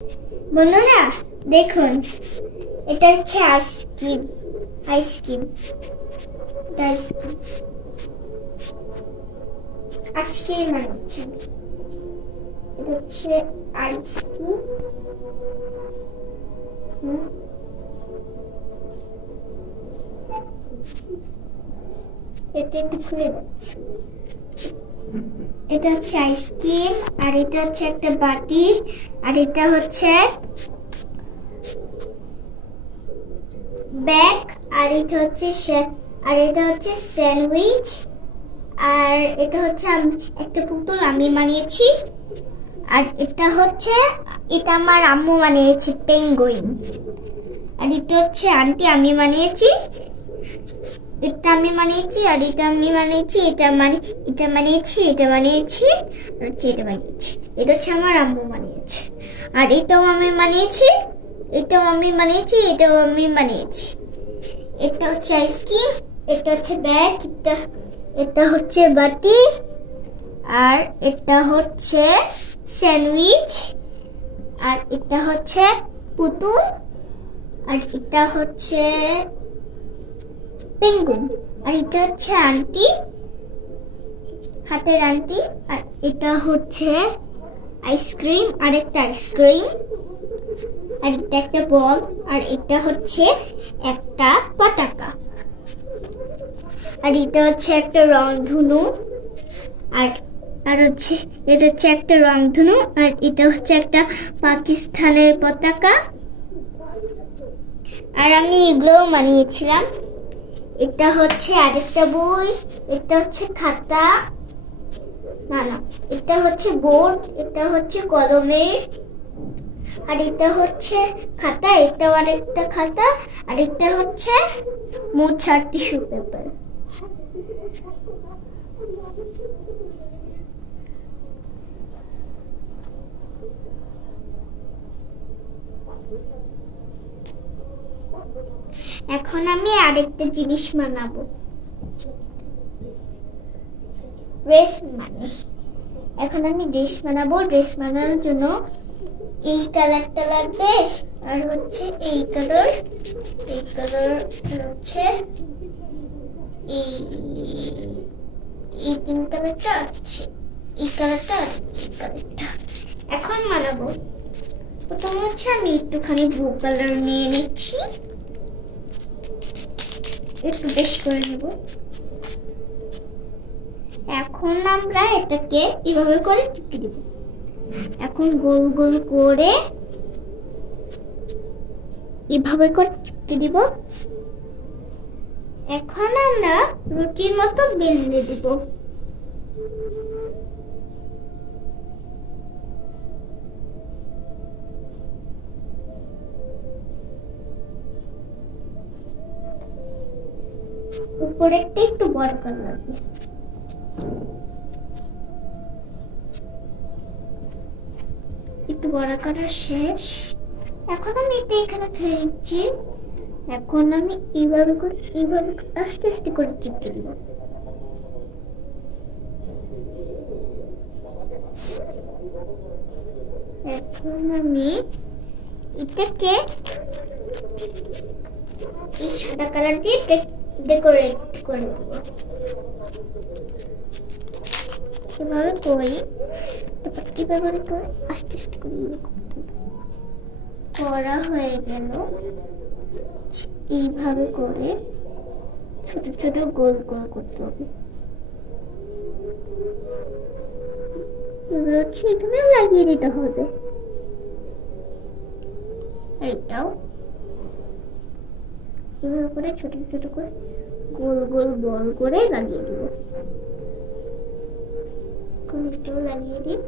বন্ধুরা দেখুন, এটা হচ্ছে আইসক্রিম। আইসক্রিম আজকে বানাচ্ছি। এটা হচ্ছে আইসক্রিম। এটা একটু খুলে যাচ্ছে। এটা হচ্ছে আইসক্রিম, আর এটা হচ্ছে একটা বাটি, আর এটা হচ্ছে ব্যাগ, আর এটা হচ্ছে স্যান্ডউইচ, আর এটা হচ্ছে একটা পুতুল আমি বানিয়েছি, আর এটা আমার আম্মু বানিয়েছে পেঙ্গুইন, আর এটা হচ্ছে আন্টি আমি বানিয়েছি, এটা আমি বানিয়েছি, আর এটা আমি বানিয়েছি, এটা বানিয়েছি, এটা বানিয়েছি, আর এটা বানিয়েছি। এটা হচ্ছে আমার আম্মু বানিয়েছে, আর এটাও আমি বানিয়েছি, এটাও আমি বানিয়েছি, এটাও আমি বানিয়েছি। এটা হচ্ছে আইসক্রিম, এটা হচ্ছে ব্যাগ, এটা হচ্ছে বাটি, আর এটা হচ্ছে স্যান্ডউইচ, আর এটা হচ্ছে পুতুল, আর এটা হচ্ছে পেঙ্গুইন, আর এটা হচ্ছে আন্টি, হাতের আন্টি, আর এটা হচ্ছে আইসক্রিম, আর একটা আইসক্রিম, আর এটা একটা বল, আর এটা হচ্ছে একটা পতাকা, আর এটা হচ্ছে একটা রংধনু, আর হচ্ছে এটা হচ্ছে একটা রংধনু, আর এটা হচ্ছে একটা পাকিস্তানের পতাকা, আর আমি এগুলোও বানিয়েছিলাম। এটা হচ্ছে আরেকটা বই, এটা হচ্ছে খাতা, না এটা হচ্ছে বোর্ড, এটা হচ্ছে কলমের, আর এটা হচ্ছে খাতা, এটাও আরেকটা খাতা, আর এটা হচ্ছে মোছার টিস্যু পেপার। এখন আমি আরেকটা জিনিস বানাবো, ড্রেস এখন আমি ড্রেস বানাবো। ড্রেস বানানোর জন্য এই কালারটা লাগবে, আর হচ্ছে এই কালার হচ্ছে এই পিঙ্ক কালারটা আছে, এই কালারটা আছে, এই কালারটা। এখন বানাবো। প্রথম হচ্ছে আমি একটুখানি ব্লু কালার নিয়ে নিচ্ছি, একটু বেশি করে নেব। এখন আমরা এটাকে এভাবে করে চিপকে দিব। এখন গোল গোল করে এভাবে করে চিপকে দিব। এখন আমরা রুটির মতো বেলে দিব। উপরেরটা একটু বড় করা লাগবে। একটু বড় করা শেষ। এখন আমি এটা এখানে ধরে নিচ্ছি। এখন আমি এইভাবে আস্তে আস্তে করে চিপকে দিব। এখন আমি এটাকে এই সাদা কালার দিয়ে ডেকোরেট করে দেব। এভাবে করি, এভাবে করে আস্তে আস্তে করে করা হয়ে গেল। এইভাবে করে ছোট ছোট গোল গোল করতে হবে। এগুলো হচ্ছে এখানে লাগিয়ে দিতে হবে। এইটাও এভাবে করে ছোট ছোট করে গোল গোল বল করে লাগিয়ে দিব। এটাও লাগিয়ে দিই।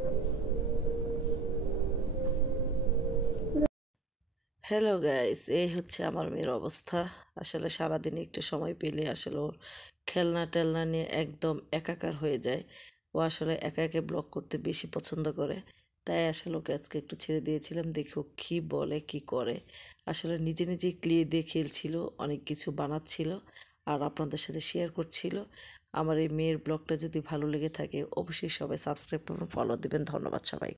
হ্যালো গাইস, এই হচ্ছে আমার মেয়ের অবস্থা। আসলে সারাদিন একটু সময় পেলে আসলে ওর খেলনা টেলনা নিয়ে একদম একাকার হয়ে যায়। ও আসলে একা একা ব্লগ করতে বেশি পছন্দ করে, তাই আসলে ওকে আজকে একটু ছেড়ে দিয়েছিলাম, দেখি ও কী বলে কী করে। আসলে নিজে নিজেই ক্লে দিয়ে খেলছিল, অনেক কিছু বানাচ্ছিল আর আপনাদের সাথে শেয়ার করছিল। আমার এই মেয়ের ব্লগটা যদি ভালো লেগে থাকে অবশ্যই সবাই সাবস্ক্রাইব করুন, ফলো দিবেন। ধন্যবাদ সবাই।